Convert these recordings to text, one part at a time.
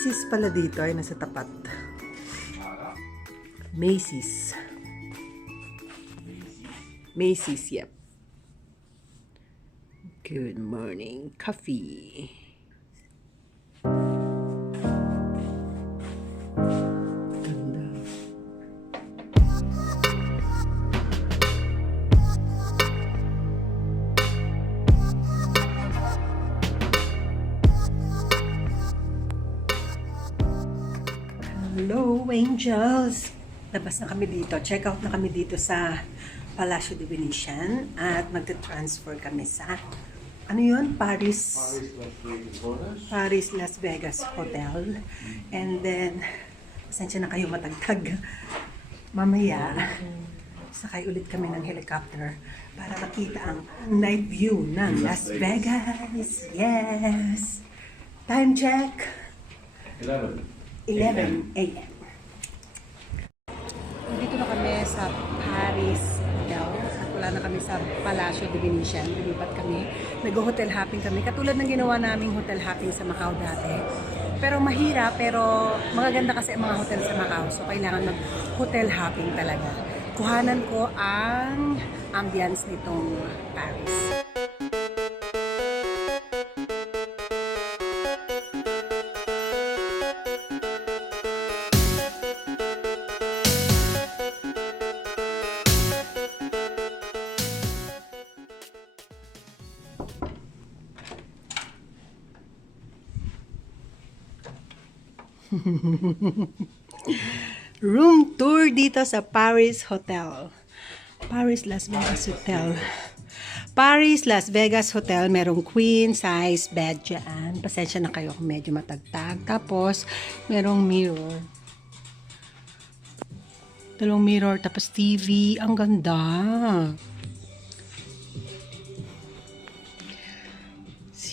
Macy's pala dito ay nasa tapat. Macy's. Macy's, yep. Good morning. Coffee. Ganda. Hello, angels! Labas na kami dito. Check out na kami dito sa Palazzo de Venetian at magte-transfer kami sa ano yun? Paris, Las Vegas Hotel. And then, pasensya na kayo matagtag. Mamaya, sakay ulit kami ng helicopter para makita ang night view ng Las Vegas. Yes! Time check! 11 a.m. Dito na kami sa Paris Hotel. At wala na kami sa Palazzo de Venetian. Lumipat kami. Nag-hotel hopping kami. Katulad ng ginawa naming hotel hopping sa Macau dati. Pero mahirap, pero magaganda kasi ang mga hotel sa Macau. So kailangan mag-hotel hopping talaga. Kuhanan ko ang ambience nitong Paris. Room tour dito sa Paris Hotel. Paris Las Vegas Hotel. Paris Las Vegas Hotel. Merong queen size bed dyan. Pasensya na kayo kung medyo matagtag. Tapos, merong mirror. Dalawang mirror. Tapos TV. Ang ganda.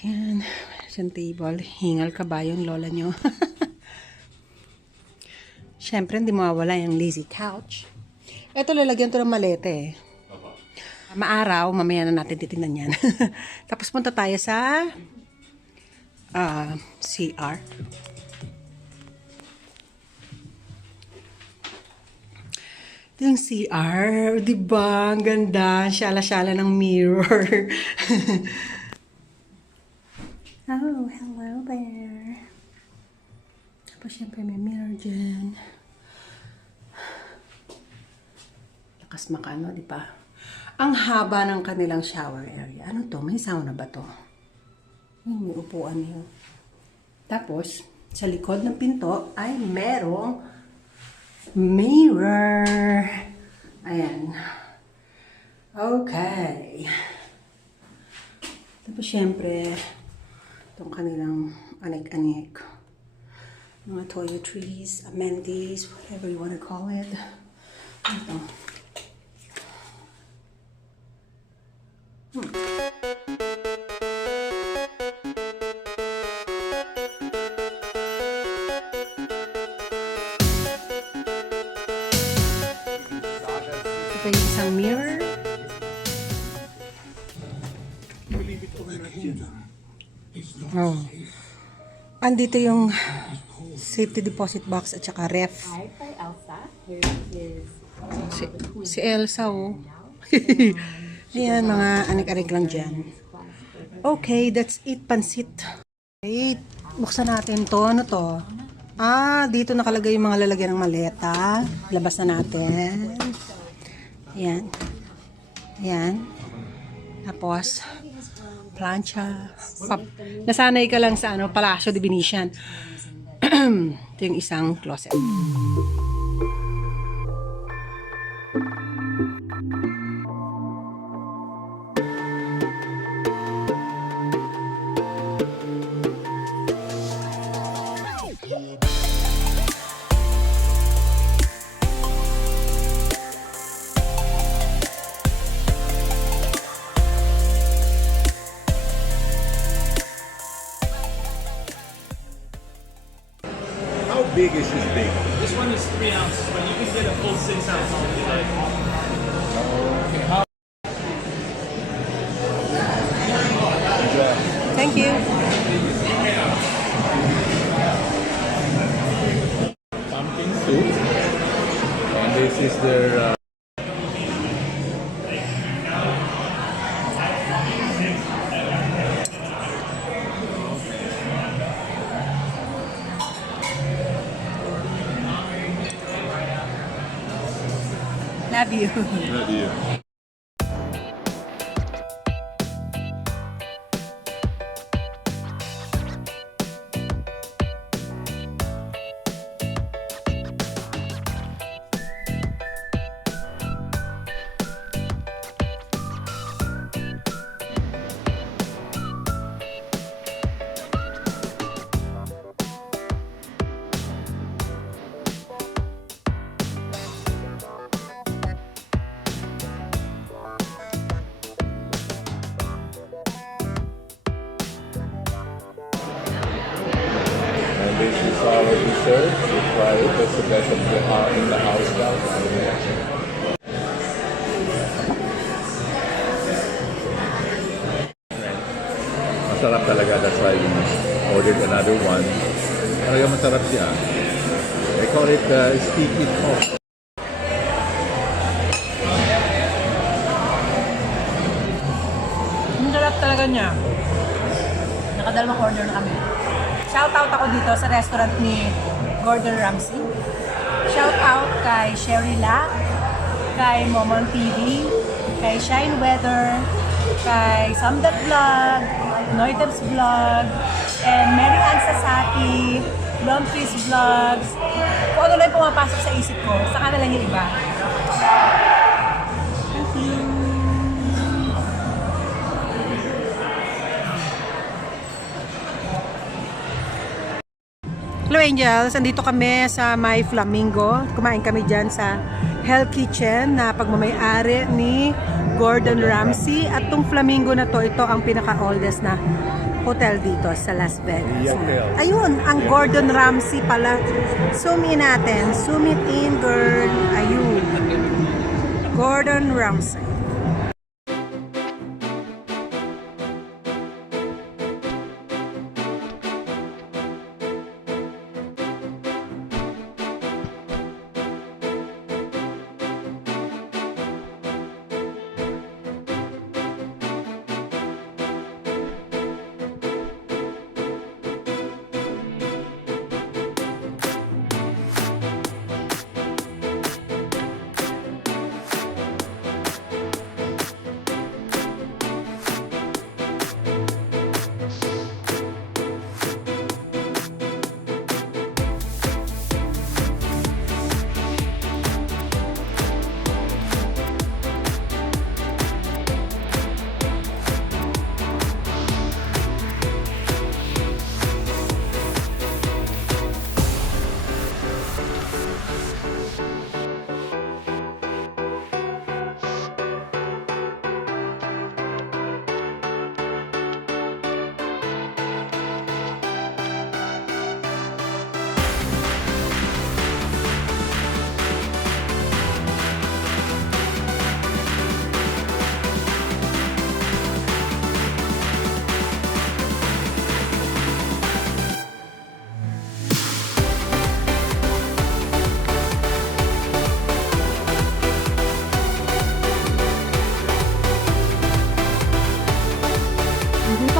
Yan. Meron table. Hingal ka ba yung lola nyo? Siyempre, hindi mawawala yung lazy couch. Ito, lalagyan to ng malete. Maaraw, mamaya na natin titignan yan. Tapos punta tayo sa CR. Ito yung CR. Diba? Ang ganda. Syala-syala ng mirror. Oh, hello there. Tapos siyempre may mirror dyan. Lakas makano, di ba? Ang haba ng kanilang shower area. Ano to? May sauna ba to? May upuan niyo. Tapos, sa likod ng pinto ay merong mirror. Ayan. Okay. Tapos siyempre, itong kanilang anik-anik. Mga toiletries, amenities, whatever you want to call it. Ito. Ito yung isang mirror. Oh. Andito yung safety deposit box at saka ref. Si Elsa, oh. Ayan, mga anik-anik lang dyan. Okay, that's it, pansit. Okay, buksan natin to. Ano to? Dito nakalagay yung mga lalagyan ng maleta. Labas na natin. Ayan. Ayan. Tapos, plancha. Nasanay ka lang sa Palazzo de Venetian. Ito yung isang closet. How big is this thing? This one is 3 ounces, but you can get a full 6 ounce if you like. Thank you. Love you. Love you. This is our dessert. We try it. That's the best of the in the house now. Masarap talaga. That's why we ordered another one. Talaga masarap siya. They call it sticky pork. Ang sarap talaga niya. Nakadalawang order na kami. Shoutout ako dito sa restaurant ni Gordon Ramsay. Shoutout kay Sherry La, kay Momon TV, kay Shine Weather, kay Samdat Vlog, Noitebs Vlog, and Mary Ann Sasaki, Lumpy's Vlogs. Kung ano lang yung pumapasok sa isip ko, saka na lang yung iba. Thank you. Hello Angels, andito kami sa My Flamingo. Kumain kami dyan sa Hell Kitchen na pagmamayari ni Gordon Ramsay. At tong Flamingo na to, ito ang pinaka-oldest na hotel dito sa Las Vegas. Ayun, ang Gordon Ramsay pala. Zoom in natin. Zoom it in, girl. Ayun. Gordon Ramsay.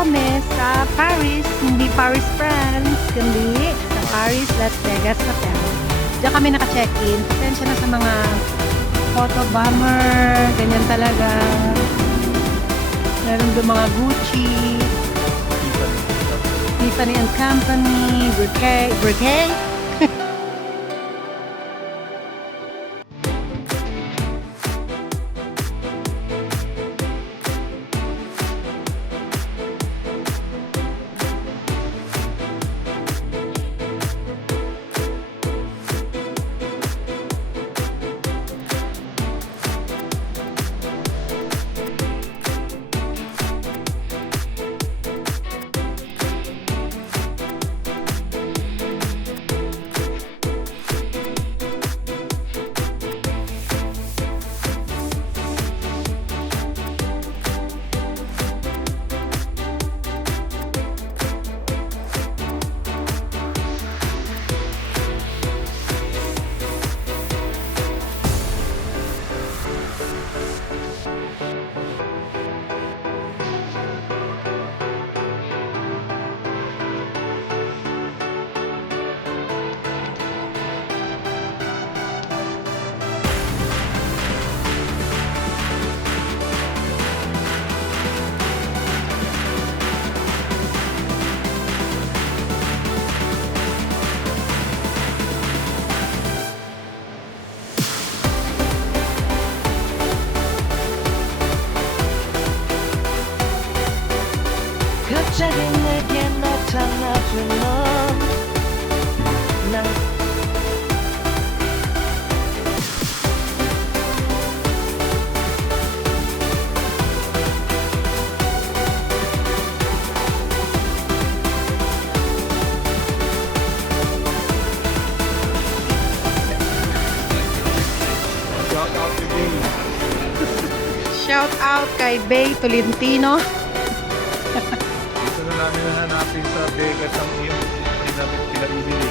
Kami sa Paris, hindi Paris, France, kundi sa Paris, Las Vegas Hotel. Diyan kami naka-check-in. Pasensya na sa mga photo bomber, ganyan talaga. Meron doon mga Gucci, Tiffany & Company, Burkay. 갑자기 내게 나타나준 넌난 Shout out kay Bay Tolentino. Dito na namin hanapin sa Vegas ang iyong pinabibili.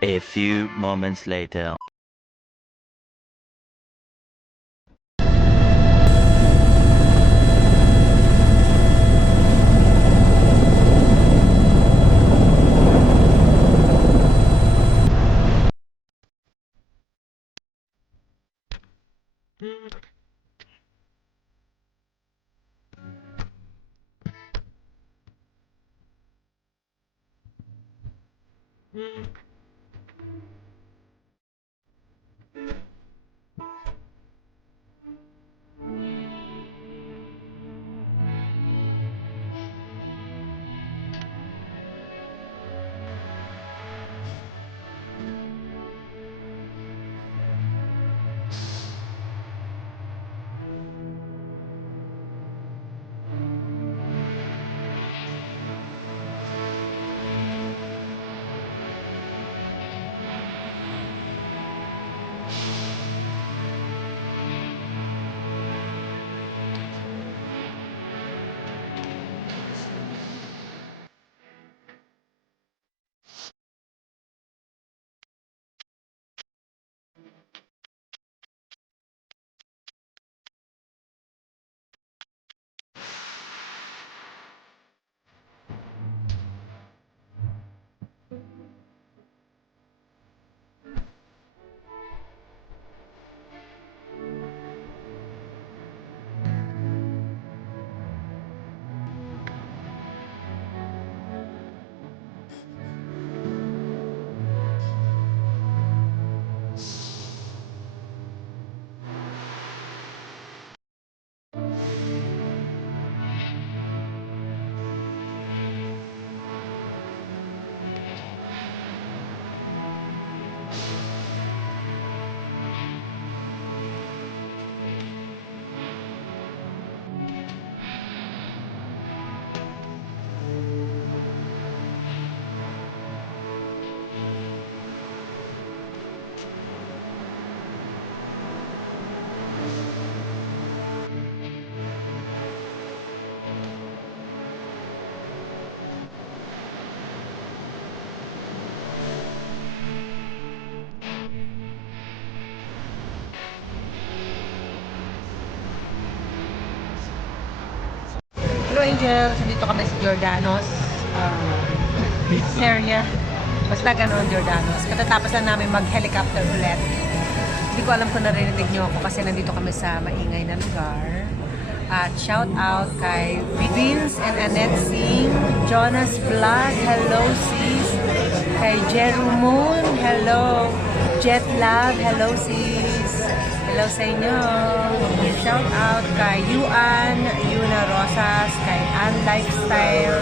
A few moments later. Hello Angels, dito kami sa Jordanos. Area. Basta ganon, Jordanos. Katatapos lang namin mag-helicopter ulit. Hindi ko alam kung narinig nyo ako kasi nandito kami sa maingay na lugar. At shout out kay Vince and Annette Singh, Jonas Vlog, hello sis. Kay Jeru Moon, hello. Jet Lab, hello sis. Hello sa inyo. Shout out kay Yuan, Yuna Rosas, kay Ann Lifestyle,